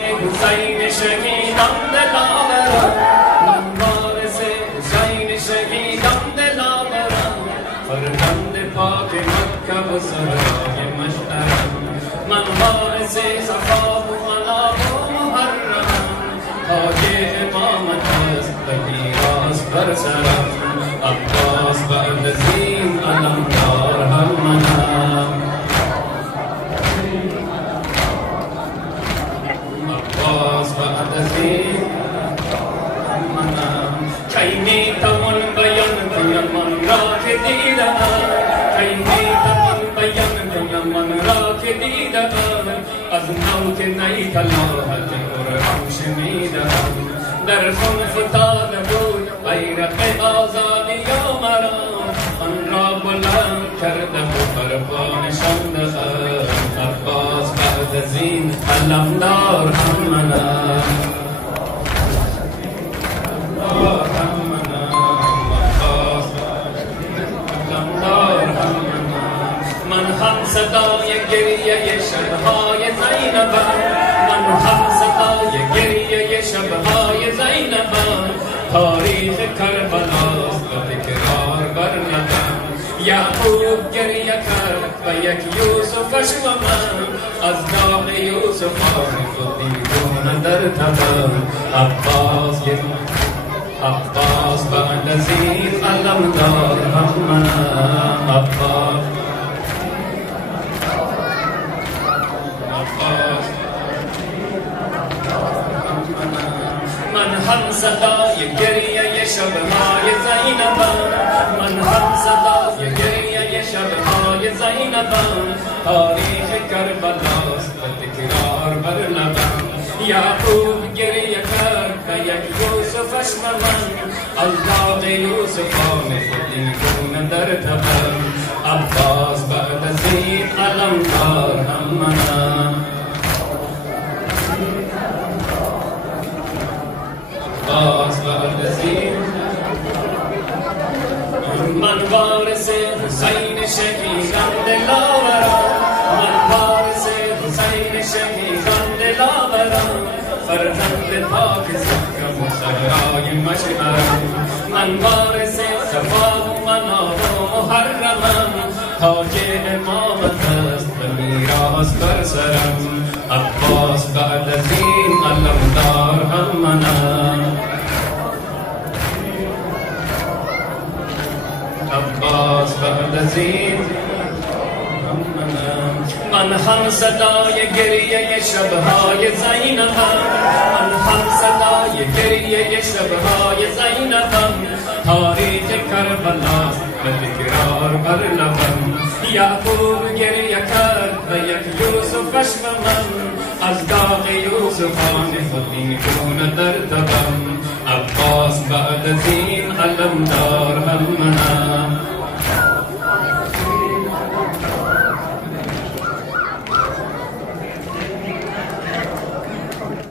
حسین شهیدان دلاوران، من وارث حسین شهیدان دلاوران، فرزند پاک مکه و سرای مشعرم، من وارث صفا و مناب و محرمم، تاج امامت است به میراث بر سرم، عباس بعد از این علمدار هم منم. کی میتوان بیان کنم من را که دیدم، کی میتوان بیان کنم من را که دیدم، از نوک نی طلایت قرآن شنیدم، در خون فتاده بود بیرق آزادی و مرا، آن را بلند کرده و بر پا نشانده، عباس بعد از این علمدار هم منم. من هم صدای گریه شبهای زینبم، من هم صدای گریه شبهای زینبم، تاریخ کربلاست و تکرار برنبم، یعقوب گریه کرد و یک یوسفش و من، از داغ یوسفان خود دیوانه در تبم، عباس بعد از این علمدار هم منم. عباس من هم صدای گریه شبهای زینبم، من هم صدای گریه شبهای زینبم، تاریخ کربلاست و تکرار بر لبم، یعقوب گریه کرد و یک یوسفش و من، از داغ یوسفان خود این گونه در تبم، عباس بعد از این علمدار هم منم. عباس بعد از این من وارث حسین شهیدان دلاوران، من وارث حسین شهیدان دلاوران، فرزند پاک مکه و سرای مشعرم، من وارث صفا و مناب و محرمم، تاج امامت است به میراث بر سرم، عباس بعد از این علمدار هم منم. عباس بعد از این من هم صدای گریه شبهای زینبم، من هم صدای گریه شبهای زینبم، تاریخ کربلاست و تکرار بر لبم، یعقوب گریه کرد و یک یوسفش و من، از داغ یوسفان خود این گونه در تبم، عباس بعد از این علمدار